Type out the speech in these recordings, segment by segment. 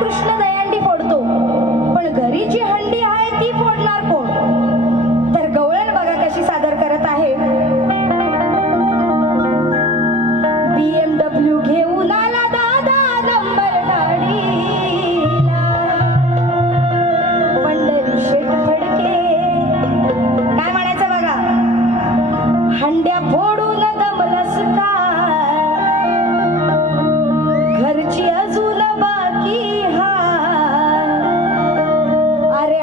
कृष्ण दहीहंडी फोडतो, पण घरी जी हंडी आहे ती फोडणार कोण? तर गवळण बघा कशी सादर करत आहे. BMW घेऊन आला दादा नंबर गाडीला, पंढरी शेठ फडके. काय म्हणायचं बघा, हंड्या फोडून दमलस का, घरची अजून बाकी हा. अरे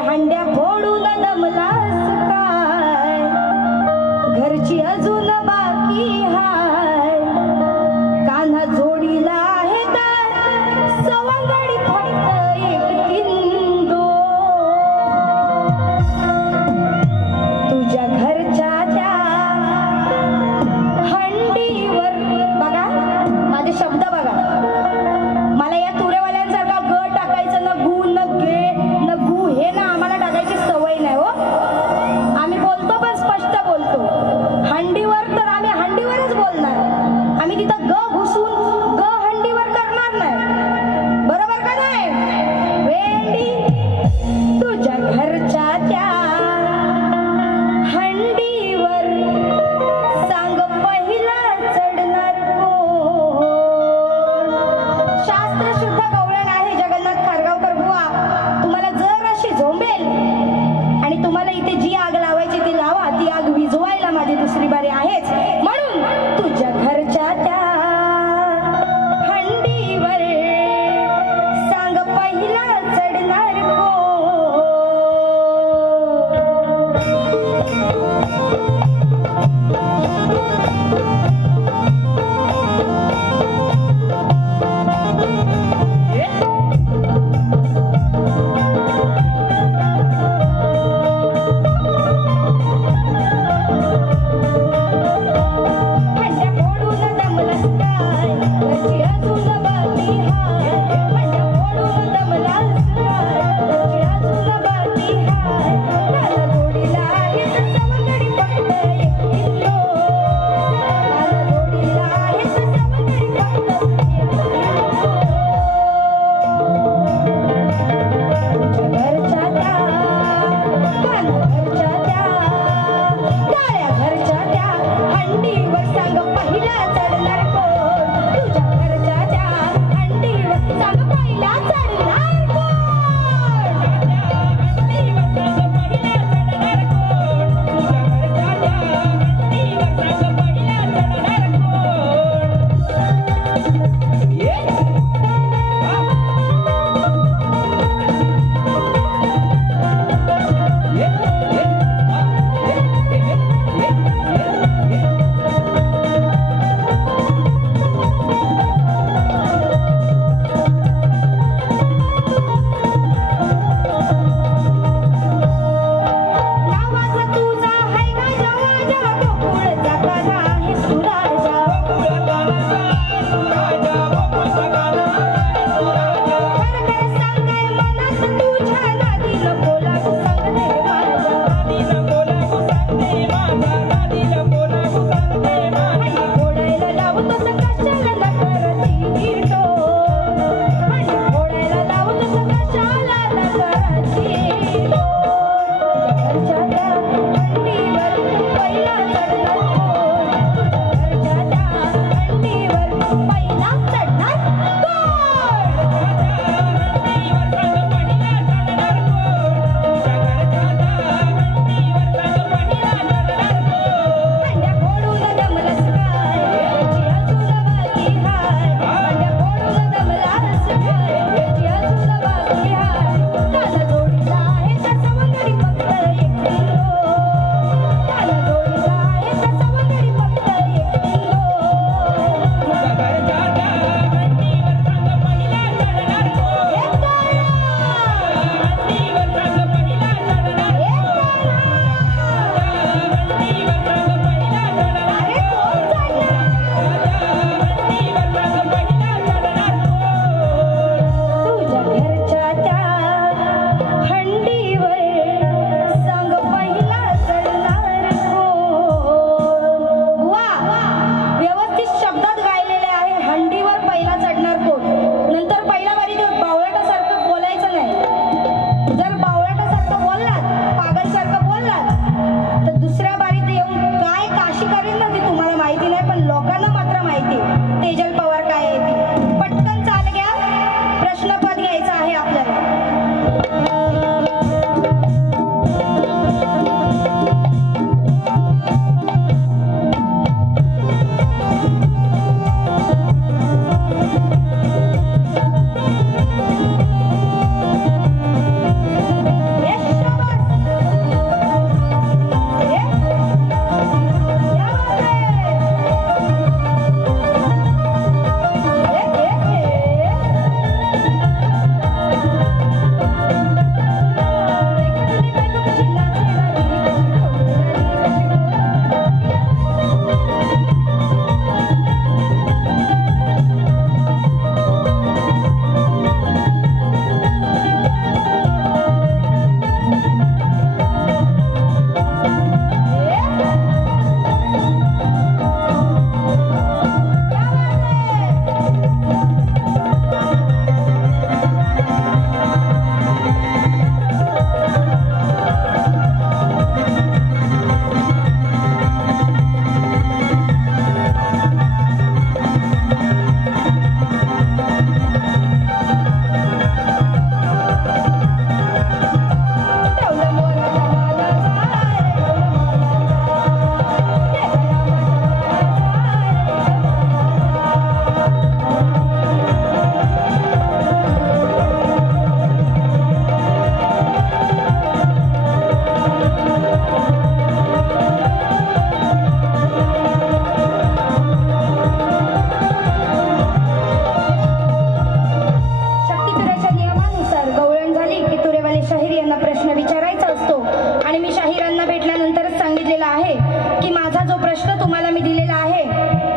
आणि मी शाहिरांना भेटल्यानंतरच सांगितलेलं आहे की माझा जो प्रश्न तुम्हाला मी दिलेला आहे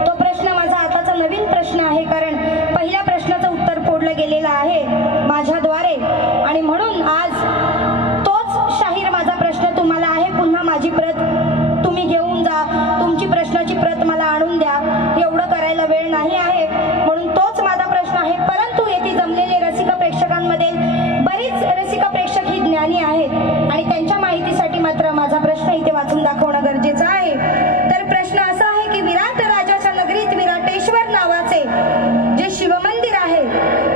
तो प्रश्न माझा आताचा नवीन प्रश्न आहे, कारण पहिल्या प्रश्नाचं उत्तर फोडलं गेलेलं आहे माझ्याद्वारे आणि म्हणून आज तोच शाहीर माझा प्रश्न तुम्हाला आहे. पुन्हा माझी प्रत तुम्ही घेऊन जा, तुमची प्रश्नाची प्रत मला आणून द्या, एवढं करायला वेळ नाही आहे, म्हणून तोच माझा प्रश्न आहे. परंतु येथे जमलेले रसिक प्रेक्षकांमध्ये बरीच रसिक प्रेक्षक ही ज्ञानी आहेत आणि त्यांच्या माहितीसाठी मात्र माझा प्रश्न इथे वाचून दाखवणं गरजेचं आहे. तर प्रश्न असा आहे की विराट राजाच्या नगरीत विराटेश्वर नावाचे जे शिवमंदिर आहे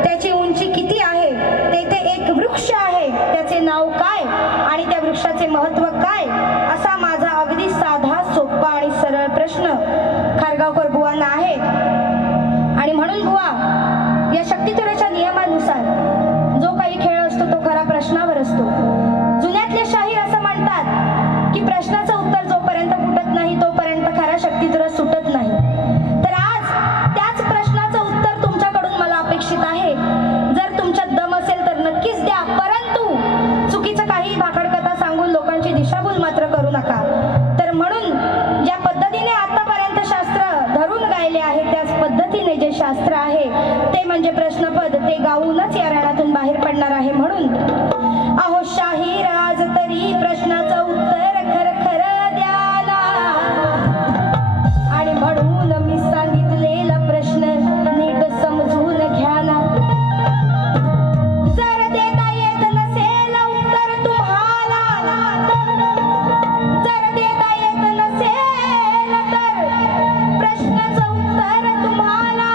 त्याची उंची किती आहे, तेथे एक वृक्ष आहे त्याचे नाव काय आणि त्या वृक्षाचे महत्त्व काय, असा माझा अगदी साधा सोपा आणि सरळ प्रश्न खारगावकर बुवांना आहे. आणि म्हणून बुवा या शक्तितुराच्या नियमानुसार जो काही खेळ असतो तो खरा प्रश्नावर असतो. जुन्यातले शाहीर असं म्हणतात की प्रश्नाचं उत्तर जोपर्यंत फुटत नाही तोपर्यंत खरा शक्तितुरा सुटत नाही. तर आज त्याच प्रश्नाचं उत्तर तुमच्याकडून मला अपेक्षित आहे. जर तुमच्यात दम असेल तर नक्कीच द्या, परंतु चुकीचं काही भाकड कथा सांगून लोकांची दिशाभूल मात्र करू नका. तर म्हणून ज्या पद्धतीने आतापर्यंत शास्त्र धरून गायले आहे त्याच पद्धतीने जे शास्त्र आहे ते म्हणजे प्रश्नपद, ते गाऊनच या रणातून बाहेर पडणार आहे. म्हणून अहो शाहीर आज तरी प्रश्नाचं उत्तर खरं खरं द्याला आणि म्हणून मी सांगितलेला प्रश्न नीट समजून घ्या ना. जर देता येत नसेल उत्तर तुम्हाला, जर देता येत नसेल तर प्रश्नाचं उत्तर तुम्हाला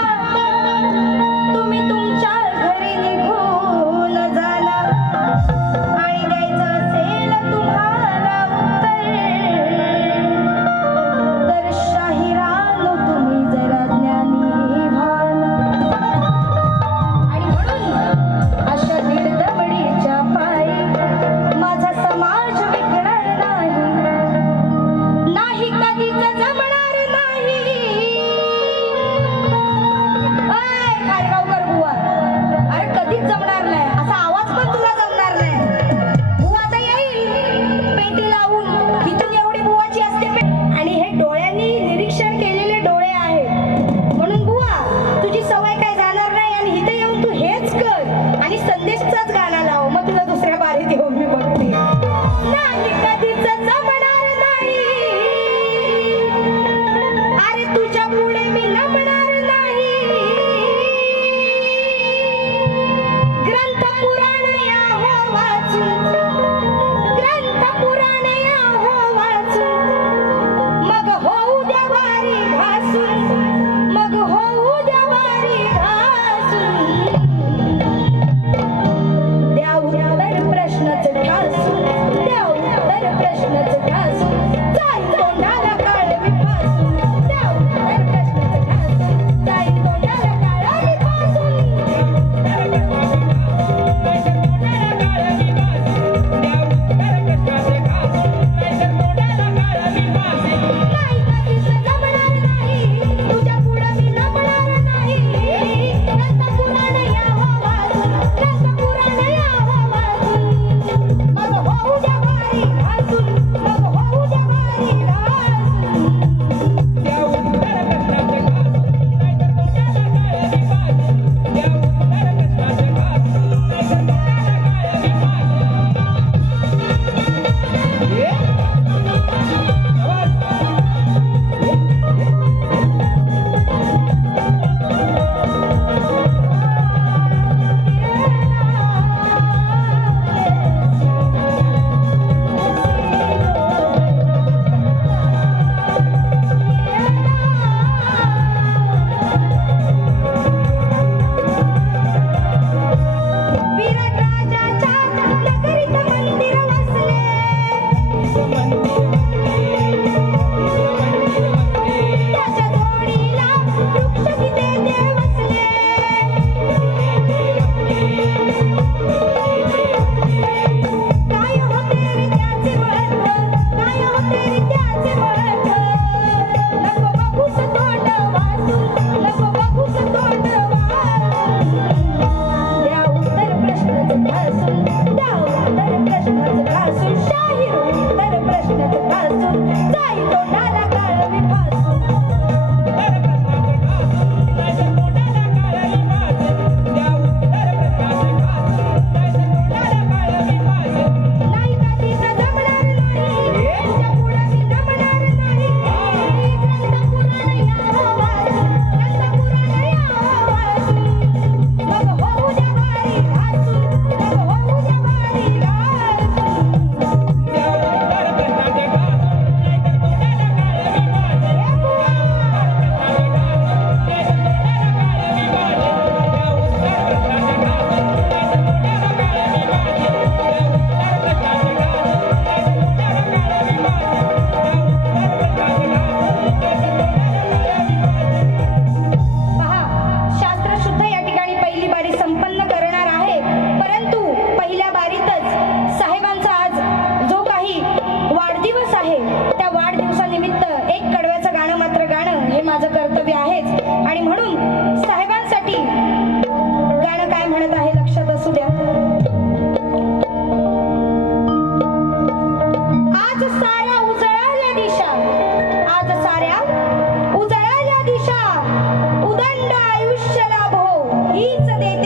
तुम्ही तुमच्या घरी निघून जाना आणि द्यायचं असेल तुम्हाला उत्तर तर शाहिरानो तुम्ही जरा ज्ञानी व्हाल. आणि म्हणून अशा निर्दमडीच्या पायी माझा समाज विकणार नाही, नाही कधीच जमणार नाही. खारगावकर बुवा, अरे कधीच जमणार नाही असा आवाज पण तुला जमणार नाही. बुवा आता येईल पेटी लावून, इथून एवढी बुवाची असते आणि हे डोळ्यांनी निरीक्षण केलेले डोळे आहेत, म्हणून बुवा तुझी सवय काय जाणार नाही आणि इथे येऊन तू हेच कर आणि संदेशचाच गाणं लाव, मग तुला दुसऱ्या बारीत येऊन मी बघते. नाही कधीच जमणार नाही, अरे तुझ्या पुढे मी नमणार नाही. ग्रंथ पुराण या हो वाचून, ग्रंथ पुराण या हो वाचून, मग होऊ द्या वारी घासून, मग होऊ द्या वारी घासून. द्या उत्तर प्रश्नाचं ठासून, द्या उत्तर प्रश्नाचं ठासून, जाई तोंडाला काळ विपासून. द्या उत्तर प्रश्नाचं ठासून, जाई तोंडाला काळ विपासून. नाही कधीच जमणार नाही, तुझ्या पुढं मी नमणार नाही. ग्रंथ पुराण या हो वाचून, ग्रंथ पुराण या हो वाचून, मग होऊ द्या वारी घासून, मग होऊ द्या वारी घासून. विराट राजाच्या नगरीत मंदिर वसले, त्याच्या जोडीला वृक्ष तिथे देव वसले. काय होते रे त्याचे महत्व, काय होते रे त्याचे महत्व. नको बघूस तोंड वाचून, नको बघूस तोंड वाचून. द्या उत्तर प्रश्नाचं ठासून, द्या उत्तर प्रश्नाचं ठासून. शाहीर उत्तर आज साऱ्या उजळाल्या दिशा, आज साऱ्या उजळाल्या दिशा, उदंड आयुष्य लाभो हीच देते